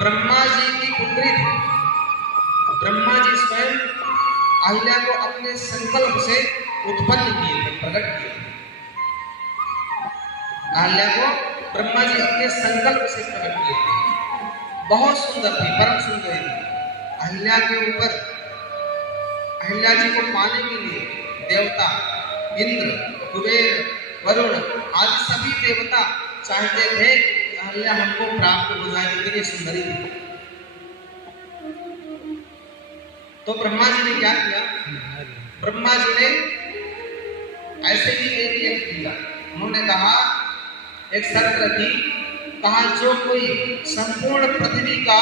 ब्रह्मा जी की पुत्री थी। ब्रह्मा जी स्वयं अहिल्या को अपने संकल्प से उत्पन्न किए थे, प्रकट किए थे। अहिल्या को ब्रह्मा जी अपने संकल्प से प्रकट किए थे। बहुत सुंदर थी, परम सुंदर थी। अहिल्या के ऊपर, अहिल्या जी को पाने के लिए देवता इंद्र, कुबेर, वरुण आदि सभी देवता चाहते थे कि अहिल्या हमको प्राप्त हो जाए, इतनी सुंदरी थी। तो ब्रह्मा जी ने क्या किया? ब्रह्मा जी ने ऐसे ही एक यज्ञ किया। उन्होंने कहा, एक शर्त रखी, कहा जो कोई संपूर्ण पृथ्वी का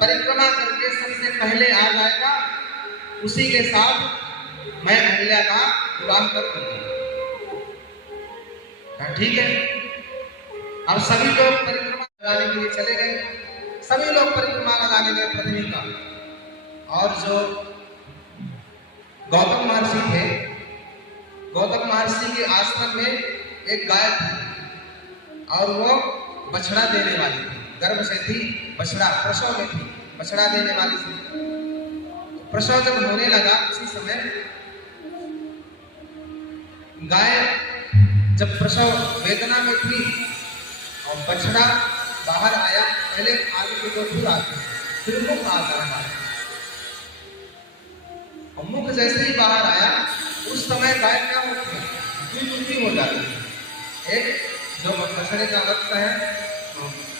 परिक्रमा करके सबसे पहले आ जाएगा, उसी के साथ मैं अहिल्या का विवाह कर दूंगा। ठीक है। अब सभी लोग परिक्रमा लगाने के लिए चले गए। सभी लोग परिक्रमा लगाने गए पृथ्वी का। और जो गौतम महर्षि थे, गौतम महर्षि के आश्रम में एक गाय थी और वो बछड़ा देने वाली थी, गर्भ से थी, बछड़ा प्रसव में थी, बछड़ा देने वाली थी। प्रसव जब होने लगा, उसी समय गाय जब प्रसव वेदना में थी और बछड़ा बाहर आया, पहले आगे के दो खुर आते हैं, फिर मुख आता है। और मुख जैसे ही बाहर आया, उस समय गाय क्या होती है? दुखी हो जाती है। एक जो बछड़े का वक्त है,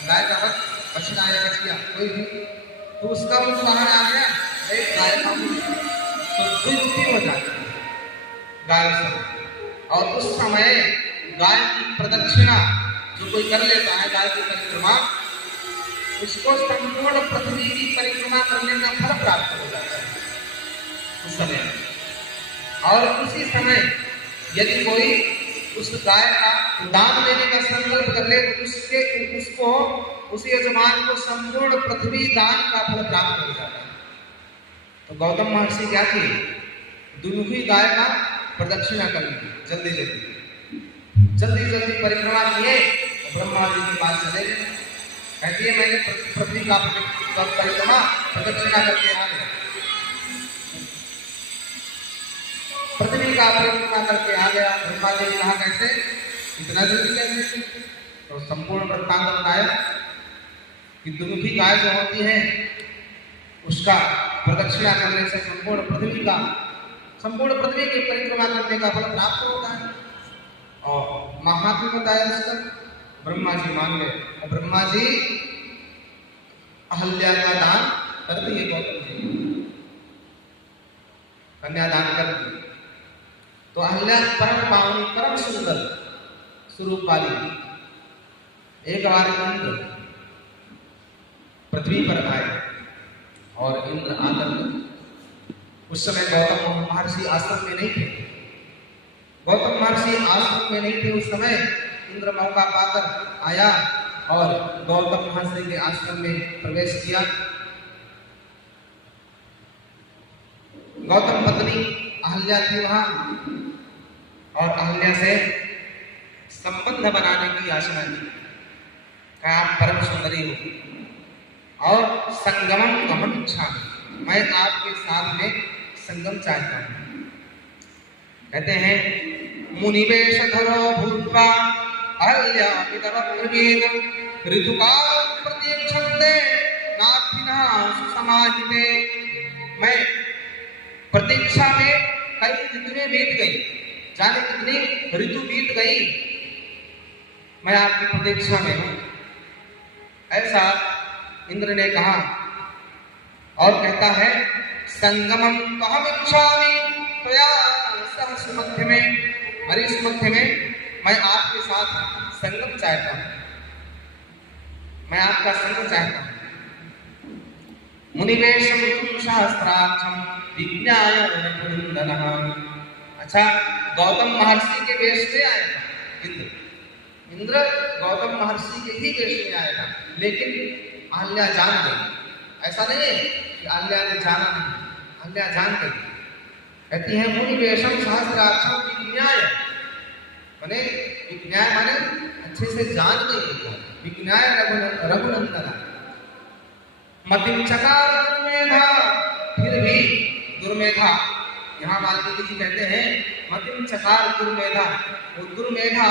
गाय का वक्त, बछड़ा या बछिया कोई भी, तो उसका मुख बाहर आ गया, एक गाय का मुख, तो दुखी हो जाती है गाय से। और उस समय गाय की प्रदक्षिणा जो कोई कर लेता है, गाय की परिक्रमा, उसको संपूर्ण पृथ्वी की परिक्रमा करने का फल प्राप्त हो जाता है उस समय। और उसी समय यदि कोई उस गाय का दान देने का संकल्प कर ले, तो उसको उस यजमान को संपूर्ण पृथ्वी दान का फल प्राप्त हो जाता है। तो गौतम महर्षि क्या किए? दोनों ही गाय का प्रदक्षिणा कर ली, जल्दी जल्दी परिक्रमा किए। ब्रह्मा जी के पास चले गए। कहती है, मैंने पृथ्वी का परिक्रमा प्रदक्षिणा करके आ गया, पृथ्वी का परिक्रमा करके आ गया। ब्रह्मा जी ने कहा, कैसे इतना जल्दी कैसे? तो संपूर्ण वृत्तांत बताया कि दुमुखी गाय जो होती है, उसका प्रदक्षिणा करने से संपूर्ण पृथ्वी की परिक्रमा करने का फल प्राप्त होता है। और महात्म्य बताया इसका। ब्रह्मा जी मान गए और ब्रह्मा जी अहिल्या का दान कर दिए। गौतम जी कन्यादान कर दिए। तो अहिल्या परम पावनी, परम सुंदर स्वरूप वाली एक बार इंद्र पृथ्वी पर आए और इंद्र आकर, उस समय गौतम महर्षि आश्रम में नहीं थे। गौतम महर्षि आश्रम में नहीं थे उस समय। इंद्र मौका पाकर आया और गौतम महर्षि के आश्रम में प्रवेश किया। गौतम पत्नी अहिल्या थी वहां और अहिल्या से संबंध बनाने की याचना की। कहा, आप परम सुंदरी हो और संगमम अहम इच्छामि, मैं आपके साथ में संगम चाहता हूं। कहते हैं, मुनिवेशधरो भूत्वा अहिल्या पितरब्रवीत ऋतुकाल प्रतीक्षन्ते नाथिना सुसमाहिते। मैं प्रतीक्षा में कई ऋतुएं बीत गई, जाने कितनी ऋतु बीत गई, मैं आपकी प्रतीक्षा में हूं। ऐसा इंद्र ने कहा। और कहता है, संगमम अहम इच्छामि त्वया सह सुमध्य में, हरि सुमध्य में मैं आपके साथ संगम चाहता हूं, मैं आपका संग चाहता हूं। मुनिवेशम सहस्राक्षम विज्ञाय रघुनंदनः। अच्छा, गौतम महर्षि के वेश में आएगा इंद्र गौतम महर्षि के ही वेश में आएगा, लेकिन अहिल्या जान गई। ऐसा नहीं है कि अहिल्या ने जाना नहीं, अहिल्या जान गई। कहती है, मुनिवेशम सहस्राक्षम विज्ञाय, माने विज्ञाय माने अच्छे से जान गई, विज्ञाय रघुनंदन, मतिम चकार दुर्मेधा, फिर भी दुर्मेधा, यहाँ वाल्मीकि जी कहते हैं मतिम चकार दुर्मेधा, वो दुर्मेधा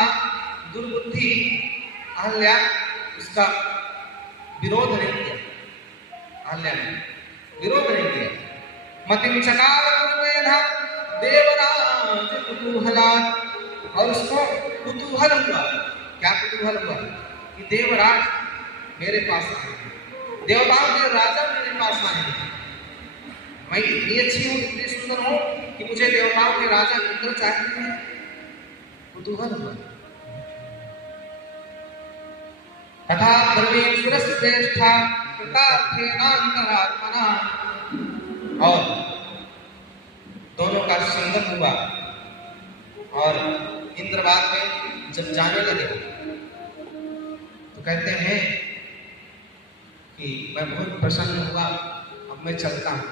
दुर्बुद्धि अहल्या उसका विरोध नहीं किया, अहल्या ने विरोध नहीं किया। मतिम चकार दुर्मेधा देवराज कुतूहला, और उसको कुतूहल हुआ, क्या कुतूहल हुआ कि देवराज मेरे पास आए, देवताओं के राजा मेरे पास आए, मैं इतनी अच्छी हूँ, इतनी सुंदर हूँ कि मुझे देवताओं के राजा इंद्र चाहते हैं, कुतूहल हुआ। तथा सर्वेश्वर श्रेष्ठा कृतार्थेनान्तरात्मना, और दोनों का संगम हुआ, और इंद्र बाद में जब जाने लगे तो कहते हैं कि मैं बहुत प्रसन्न हुआ, अब मैं चलता हूं।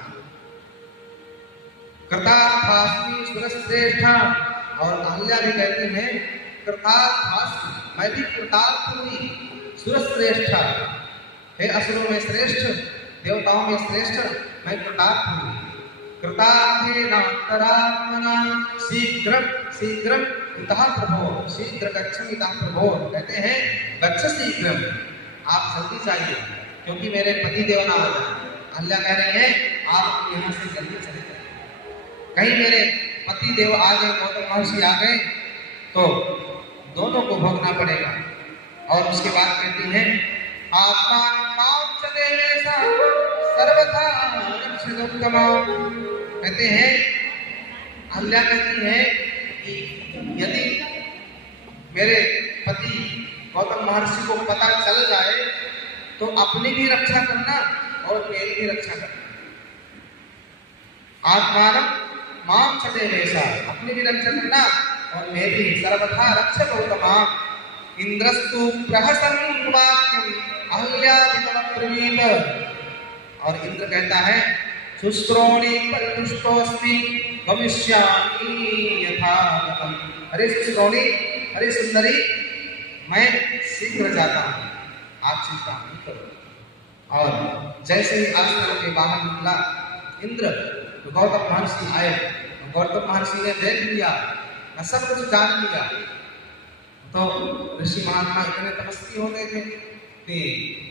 कृतार्थास्मि सुरश्रेष्ठा, और अहल्या भी कहते हैं कृतार्थास्मि, मैं भी कृतार्थ हुई, सुरश्रेष्ठा, हे असुरों में श्रेष्ठ, देवताओं में श्रेष्ठ, मैं कृतार्थ हुई। कृतार्थेनान्तरात्मना शीघ्रं शीघ्रं इतः प्रभो, शीघ्र गच्छमि इतः प्रभो, कहते हैं गच्छ शीघ्रं, आप जल्दी जाइए क्योंकि मेरे पति देव ना हो जाए। अहल्या कह रहे हैं आप यहाँ से जल्दी चले जाइए, कहीं मेरे पति देव आ गए, गौतम महर्षि आ गए तो दोनों को भोगना पड़ेगा। और उसके बाद कहती हैं आत्मा मां च देवेशा सर्वथा रक्षितोत्तमा, कहते हैं अहल्या कहती है कि यदि मेरे पति गौतम महर्षि को पता चल जाए तो अपनी भी रक्षा करना और मेरी भी रक्षा करना। आत्मानं मां च देवेशा, अपनी भी रक्षा करना और मेरी, सर्वथा रक्षकोत्तमा। इंद्रस्तु प्रहसन वाक्यम अहल्यादितमब्रवीत, और इंद्र कहता है शुश्रोणि परितुष्टोऽस्मि गमिष्यामि यथा गतम्, अरे शुश्रोणि, अरे सुंदरी, मैं शीघ्र जाता हूँ, आप चिंता नहीं करो। और जैसे ही आश्रम के बाहर निकला इंद्र, तो गौतम महर्षि आए, गौतम महर्षि ने देख लिया, सब कुछ जान लिया। तो ऋषि महात्मा इतने तपस्वी होते थे कि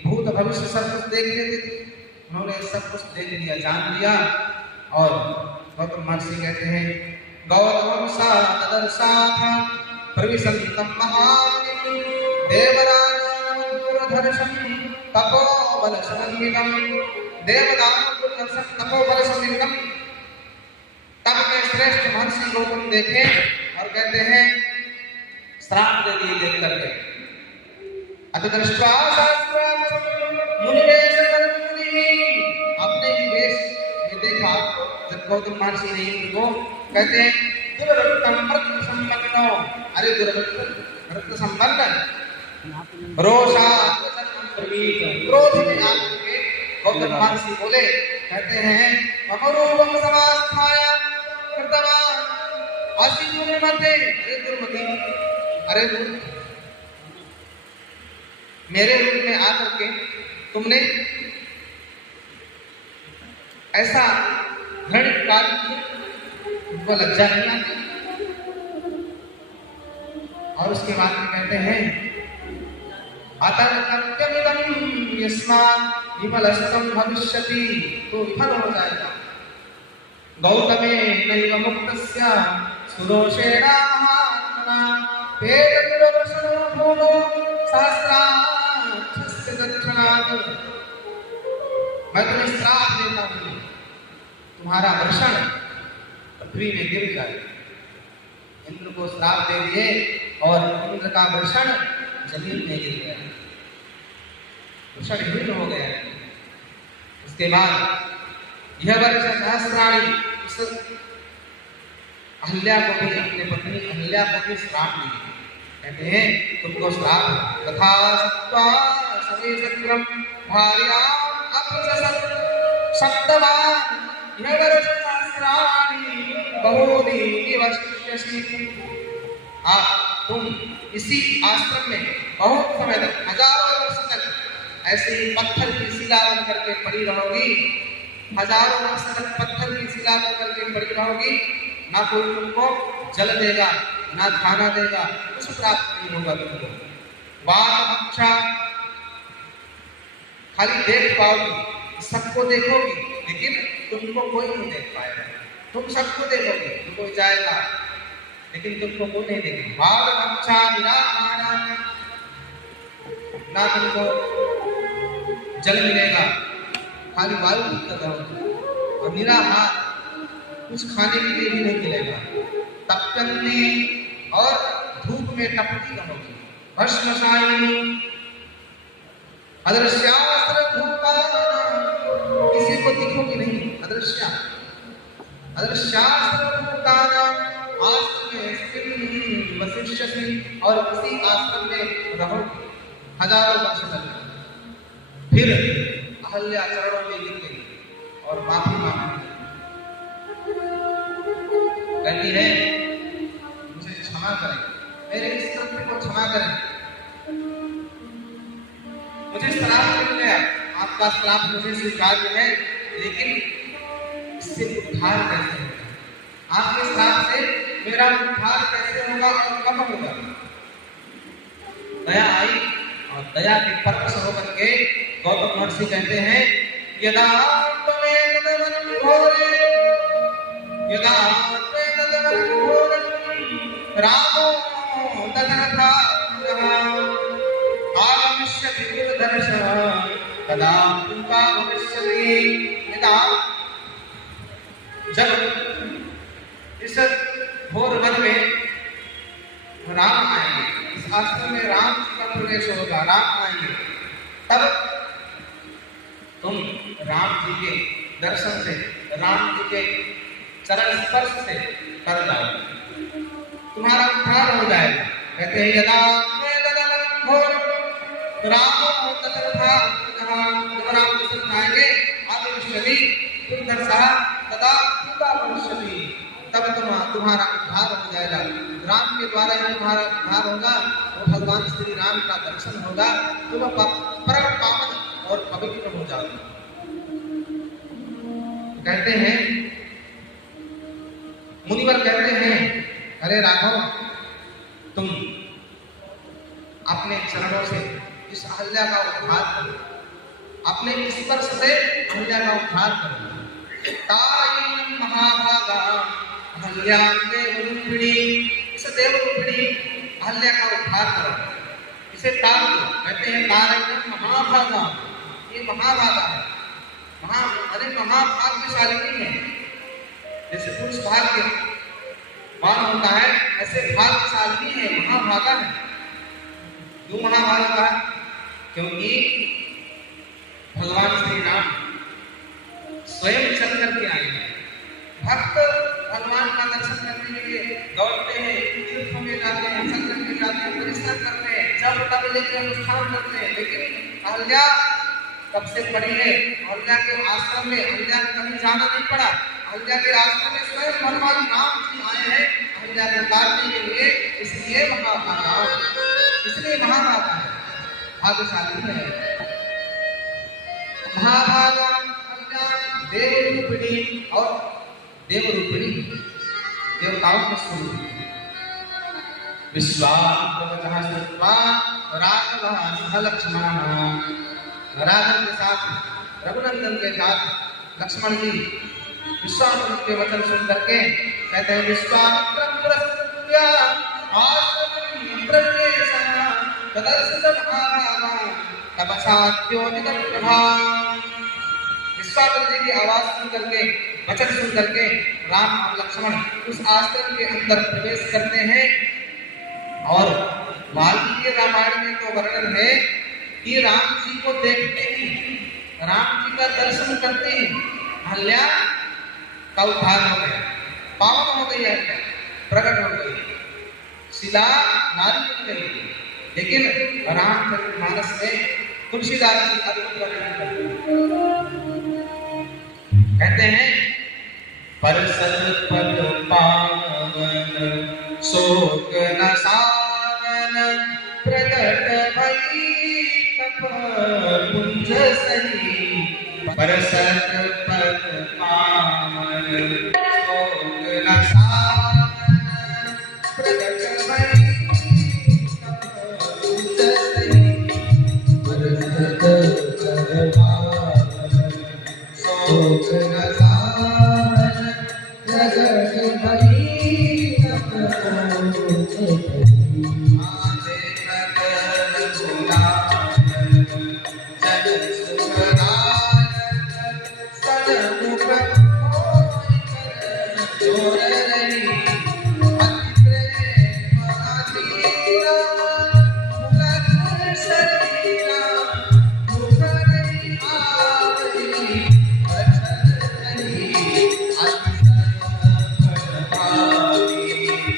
भूत भविष्य सब कुछ देख लेते थे, उन्होंने सब कुछ देख लिया, जान लिया। और गौतम महर्षि कहते हैं गौतम सा तदर्शाथ प्रविशन्तं महामुनिं देवराजं तपोबलसमन्वितं, देवदानवं तपोबलसमन्वितं। तब में श्रेष्ठ महर्षि गौतम देखे और कहते हैं श्राप दे दिए देख करके, अत दृष्ट्वा शास्त्रार्थं मुनिवेशकर्मुनि, अपने ही वेश में देखा जब गौतम महर्षि ने इंद्र को, कहते हैं दुर्वृत्तं रत्न संपन्नो, अरे दुर्वृत्त रत्न संपन्न, रोषात् ब्रवीत, क्रोध में आके गौतम महर्षि बोले, कहते हैं मम रूपं समास्थाय कृतवान् असि दुर्मते, अरे दुर्मति, अरे मेरे रूप में आकर के तुमने ऐसा घृणित कार्य किया, तुमको लज्जा नहीं आती। और उसके बाद में कहते हैं अतर्क्यमिदं यस्मात् विफलस्तं भविष्यति, तो विफल हो जाएगा। गौतमे नैव मुक्तस्य सुदोषेण महात्मना वेदपुरवसनो भूमो सहस्राक्षस्य दक्षिणात्, मैं तुम्हें श्राप देता हूँ, तुम्हारा वर्षण पृथ्वी में गिर जाए। इंद्र को श्राप दे दिए और इंद्र का वर्षण जमीन में गिर गया, वर्षणहीन हो गया। उसके बाद यह वर्ष सहस्राणी, अहल्या को भी, अपने पत्नी अहल्या को भी श्राप दिए, कहते हैं तुमको श्राप तथा सत्वा समेशक्रम भार्याम् अप्रशसत् सप्तवान् यह वर्ष सहस्राणि बहूनि निवसिष्यसि, तुम इसी आश्रम में बहुत समय तक, हजारों वर्ष तक ऐसे ही पत्थर की शिला बन करके पड़ी रहोगी, हजारों वर्ष तक पत्थर की शिला बन करके पड़ी रहोगी, ना कोई तुमको जल देगा, ना खाना देगा, कुछ प्राप्त नहीं होगा तुमको। वाचा खाली देख पाओगी, सबको देखोगी, लेकिन तुमको कोई नहीं देख पाएगा। तुम सबको देखोगे, कोई जाएगा, लेकिन तुमको कोई नहीं देखेगा। वाचा निराहारा, ना तुमको जल मिलेगा, खाली वायु कर रहोगे, और निराहार, कुछ खाने के लिए भी नहीं मिलेगा। तपकन्नी, और धूप में तपती रहोगी। भस्मसायिनी, अदृश्यास्त्र धूपा, किसी को दिखोगी नहीं, अदृश्या, अदृश्यास्त्र धूपा, आश्रम में स्थिर वसिष्यसि, और किसी आश्रम में रहोगी हजारों वर्ष तक। फिर अहल्या चरणों में गिर गई और माफी मांगी, कहती है मुझे क्षमा करें, मेरे इस कृत्य को क्षमा करें, मुझे श्राप मिल गया, आपका श्राप मुझे स्वीकार्य है, लेकिन इससे उद्धार कैसे होगा? आपके श्राप से मेरा उद्धार कैसे होगा और कब होगा? दया आई, और दया के परवश होकर के गौतम महर्षि कहते हैं, यदा यदा रामो दशरथः आगमिष्यति दुर्धर्षः तदा कृपा भविष्यति। यदा जब इस घोर वन में राम आएंगे, इस आश्रम में राम जी का प्रवेश होगा, राम आएंगे, तब तुम राम जी के दर्शन से, राम जी के चरण स्पर्श से कर जाओ, तुम्हारा उद्धार हो जाएगा। कहते हैं यदा राम जब राम दशरथ आएंगे, आगमिष्यति दुर्धर्षः तदा कृपा भविष्यति, तब तुम्हारा उद्धार हो जाएगा। राम के द्वारा ही तुम्हारा उद्धार होगा, वो भगवान श्री राम का दर्शन होगा, तुम परम पावन और पवित्र हो जाओगे। कहते हैं मुनिवर कहते हैं, अरे राघव, तुम अपने चरणों से इस अहल्या का उद्धार करो, अपने स्पर्श से अहल्या का उद्धार करो। तायी महाभागा अहल्या देवरूपिणी, इस देवरूपिणी अहल्या का उद्धार करो, इसे तार दो। कहते हैं तारक महाभागा, ये महाभागा है, महाभाग्यशालिनी है। जैसे पुरुष भाग्य मान होता है, ऐसे भाग्यशालिनी है, महाभागा है। क्यों महाभागा है? क्योंकि भगवान श्री राम स्वयं चल करके आए हैं। भक्त भगवान का दर्शन करने के लिए दौड़ते हैं, तीर्थों में जाते हैं, संगम में जाते हैं, परिश्रम करते हैं, जब तब लेके अनुष्ठान करते हैं, लेकिन अहल्या कब से पड़ी है? अहल्या के आश्रम में अहल्या को कहीं जाना नहीं पड़ा, अहल्या के आश्रम में स्वयं भगवान राम जी आए हैं अहल्या को उतारने के लिए, इसलिए महाभागा, इसलिए महाभागा है, भाग्यशाली है। महाभागा अहल्या देवरूपिणी, और देवरूपिणी देवताओं के स्वरूप। विश्वामित्रवचः श्रुत्वा राघवः सह लक्ष्मणः, राघव के साथ, रघुनंदन के साथ लक्ष्मण जी विश्वामित्र के वचन सुन करके कहते हैं, विश्वामित्रं पुरस्कृत्य आश्रमं प्रवेशः तदर्शितं महाभागा तपसाद्योतितं प्रभाः। विश्वामित्र जी की आवाज सुन करके, वचन सुन करके राम और लक्ष्मण उस आश्रम के अंदर प्रवेश करते हैं। और वाल्मीकि रामायण में तो वर्णन है कि राम जी को देखते ही, राम जी का दर्शन करते ही अहल्या का उद्धार हो गया, पावन हो गई है, प्रकट हो गई, शिला नारी बन गई। लेकिन रामचरितमानस में तुलसीदास जी अद्भुत वर्णन करते हैं, कहते हैं, परसल पद पावन शोक न सावन प्रकट भई तप सही परसत पद पावन शोक न सावन प्रगट भई तपकुंज सही परसत पद पावन शोक न सावन प्रगट भई तपकुंज सही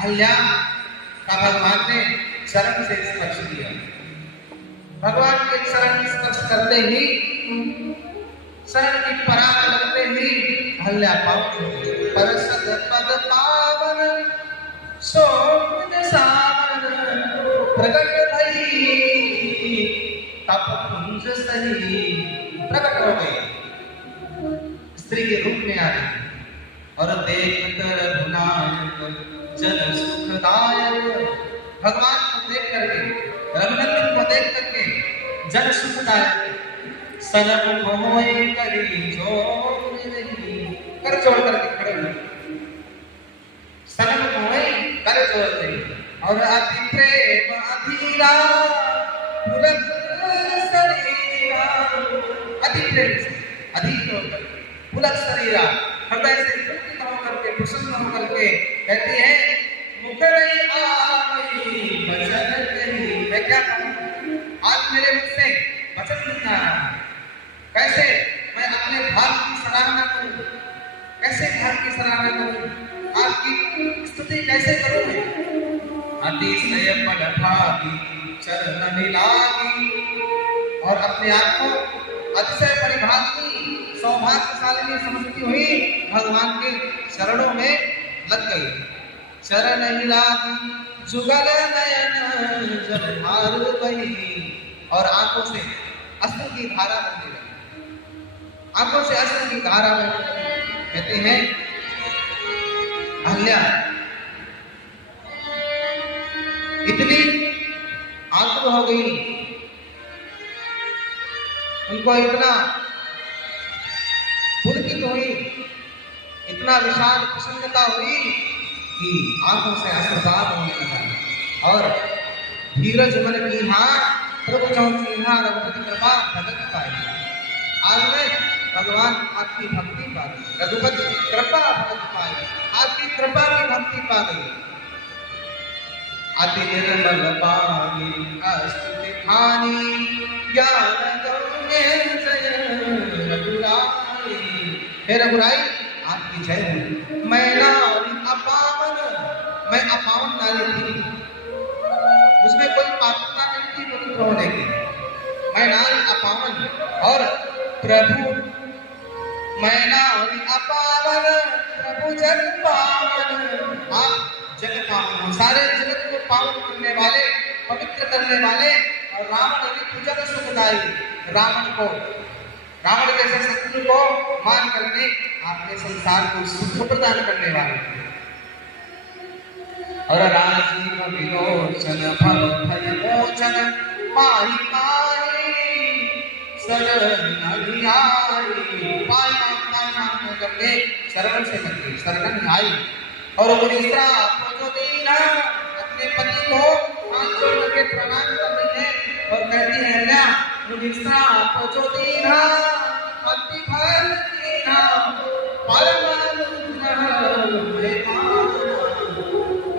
अहल्या का भगवान ने शरण से स्पर्श किया। भगवान के शरण स्पर्श करते ही, शरण की पराग लगते ही अहल्या परसत पद पावन सोम सावन प्रकट भई तप कुंज सही प्रकट हो गई, स्त्री के रूप में आ गई और देख कर रघुनायक जन सुखदायक, भगवान को देख करके, रघुनंदन को देख करके जन सुखदायक सनम मोए करी जोर नहीं, कर जोड़ करके खड़े हुए, सनम मोए कर जोड़ नहीं और अति प्रेम अधीरा पुलक शरीरा, अति प्रेम से, अधिक होकर पुलक शरीरा, हृदय से पुलकित होकर के, प्रसन्न होकर के कहती है मुखरई आई वचन कही। मैं क्या कहूँ, आज मेरे मुख से वचन नहीं आ रहा, कैसे मैं अपने भाग की सराहना करूं, कैसे भाग की सराहना करूं, आपकी स्तुति कैसे करूं मैं। अतिशय पद भागी चरण मिलागी, और अपने आप को अतिशय परिभागी सौभाग्यशालिनी समझती हुई भगवान के चरणों में लग गई। चरण मिलागी जुगल नयन जल धारू बही, और आंखों से अश्रु की धारा बहने लगी, आंखों से अश्रु की धारा बहने लगी। कहते हैं अहल्या इतनी आतुर हो गई, उनको इतना पुलकित हुई, इतना विशाल प्रसन्नता हुई कि आंखों से अश्रुपात होने लगा। और धीरज मन की प्रभु चौथा रघुपति कृपा भगत पाई। आज में भगवान आपकी भक्ति पा गई, रघुपति कृपा भगत पाई, आपकी कृपा की भक्ति पा गई। अति निर्मल पानी अस्तुति खानी, ज्ञान गौने जय रघुराई। हे रघुराई आपकी जय हो। मैं नारी अपावन, मैं अपावन नारी थी, उसमें कोई पापता नहीं थी पवित्र होने की, मैं नारी अपावन। और प्रभु मैं नारी अपावन, प्रभु जग पावन। आप जग पावन हो, सारे जगत को पावन करने वाले, पवित्र करने वाले। और रावण ने पूजन सुखदाई, रावण जैसे शत्रु को मान करके आपने संसार को सुख प्रदान करने वाले। और राजीव विलोचन भव भय मोचन, माही माही शरण आई। पाई नाम करके शरण से लगे, शरण आई। और उड़ीसा जो दीना अपने पति को हाथ जोड़ के प्रणाम कर रही है और कहती है ना उड़ीसा जो दीना अति भर दीना परम अनुग्रह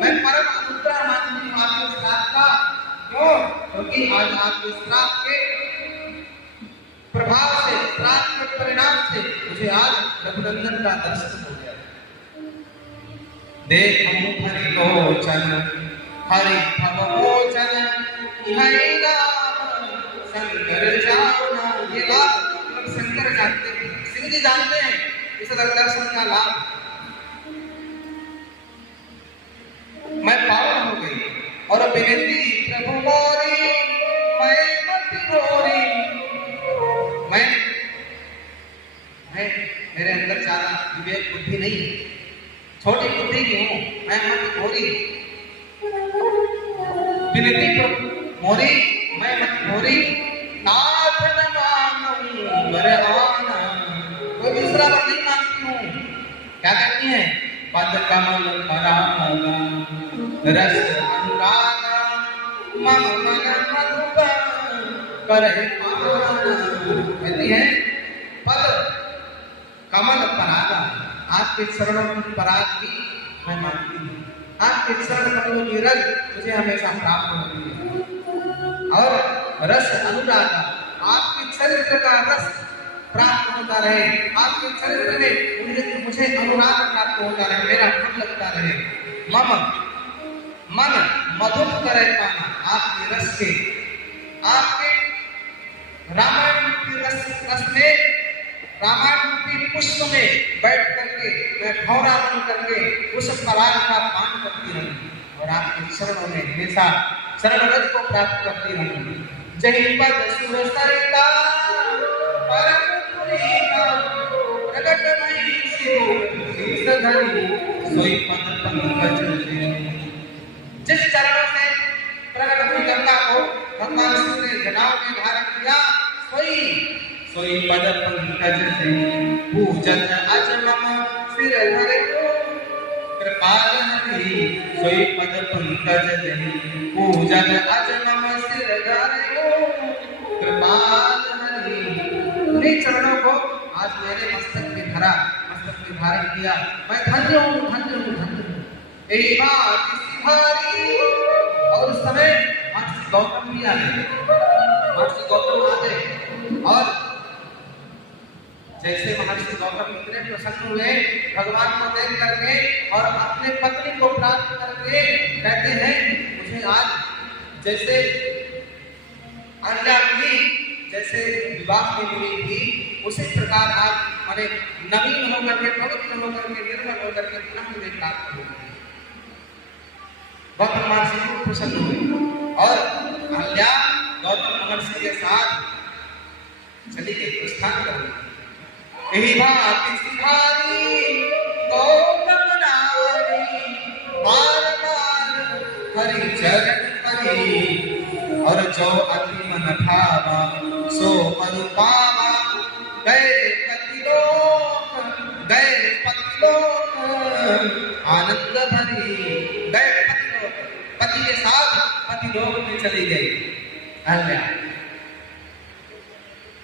मैं परम अनुग्रह मानती हूँ आपके श्राप का। क्यों? क्योंकि आज आपके श्राप के प्रभाव से, श्राप के परिणाम से मुझे आज रघुनंदन का दर्शन हो गया। देखूं हरि लोचन हरि भव मोचन, इहै नाम शंकर जाना। ये लाभ शंकर जानते हैं, शिव जी जानते हैं इस दर्शन का लाभ। मैं पावन हो गई और विनती प्रभु मोरी, मैं मत गोरी। मैं मेरे अंदर ज्यादा विवेक बुद्धि नहीं, छोटी बुद्धि की हूँ, मैं मत गोरी। विनती प्रभु मोरी, मैं मत गोरी। नाथ न मानूं वर आना, कोई दूसरा वर नहीं मानती हूँ। क्या कहती है? पद कमल परागा रस अनुरागा, मम मन मधुप करहि पाना। कहती है पद कमल परागा, आपके चरणों की पराग भी मैं मानती हूँ। आपके चरण कमलों की रस मुझे हमेशा प्राप्त होती है। और रस अनुरागा, आपके चरित्र का रस प्राप्त होता रहे, आपके चरित्र में मुझे अनुराग प्राप्त होता रहे, मेरा मन लगता रहे। मम मन मधुर करे पाना, आपके रस के, आपके रामायण की रस में, रामायण की पुष्प में बैठ करके मैं भौरा बन करके उस पराग का पान करती रहूं और आपके चरणों में हमेशा शरण रस को प्राप्त करती रहूं। जय पद सुर सरिता परम पुनीता, प्रगट मई शीश धरी सोई पद पंकज धरी। जिस चरणों से प्रगट हुई गंगा को भगवान शिव ने जटाओं में धारण किया, सोई पद पंकज धरी पूजन अज मम सिर धरे कृपाल हरि। सोई पद पंकज धरी पूजन अज मम सिर धरे। धारण किया, मैं धन्य हूँ, धन्य हूँ, धन्य हूँ। यही बात सिधारी। और उस समय महर्षि गौतम भी आ गए, महर्षि गौतम आ गए और जैसे महर्षि गौतम इतने प्रसन्न हुए भगवान को देख करके और अपने पत्नी को प्राप्त करके कहते हैं मुझे आज जैसे अहल्या मिली, जैसे विवाह में मिली थी, उसी प्रकार आज मैंने नवीन होकर के, पवित्र होकर के, निर्मल होकर के पुनः मुझे प्राप्त हो गई। गौतम महर्षि खूब प्रसन्न हुए और अहल्या गौतम महर्षि के साथ चली गई, प्रस्थान कर गई। यही बात सिधारी गौतम नारी, बार बार हरि चरण परी। और जो अति मन भावा सो मरु पावा, गए पतिलोक, गए पतिलोक आनंद भरी। गए पतिलोक, पति के साथ पतिलोक में चली गई अहल्या।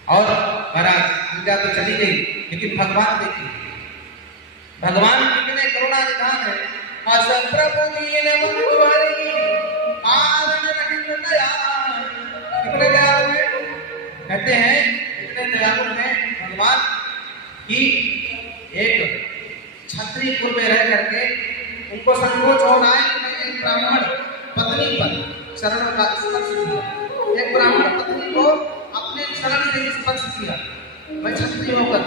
और महाराज अहल्या तो चली गई, लेकिन भगवान देखिए, भगवान कितने करुणा निधान है। अस प्रभु दीन बंधु हरि, पावन रहित दया। कितने दयालु हैं, कहते हैं इतने दयालु हैं भगवान कि एक क्षत्रिय कुल में रह करके उनको संकोच हो रहा है कि मैं एक ब्राह्मण पत्नी पर चरणों का स्पर्श किया, एक ब्राह्मण पत्नी को अपने चरण से स्पर्श किया, मैं क्षत्रिय होकर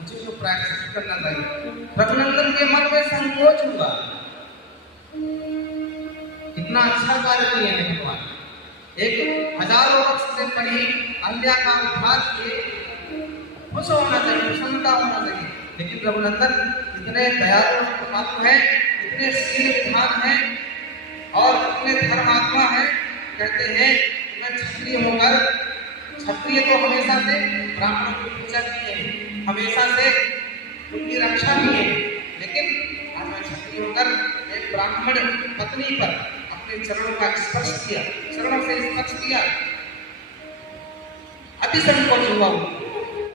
मुझे जो प्रायश्चित करना चाहिए। रघुनंदन के मन में संकोच हुआ, कितना अच्छा कार्य किए हैं भगवान। एक हजारों वर्ष से पड़ी अहल्या का उद्धार किए, खुश होना चाहिए, प्रसन्नता होना चाहिए। लेकिन रघुनंदन इतने दयालु कृपालु हैं, इतने शील विधान हैं और इतने धर्मात्मा हैं, कहते हैं मैं क्षत्रिय होकर, क्षत्रिय तो हमेशा से ब्राह्मणों की पूजा की है, हमेशा से उनकी रक्षा की है, लेकिन आज मैं क्षत्रिय होकर एक ब्राह्मण पत्नी पर अपने चरणों का स्पर्श किया, चरणों से स्पर्श किया, अति संकोच हुआ।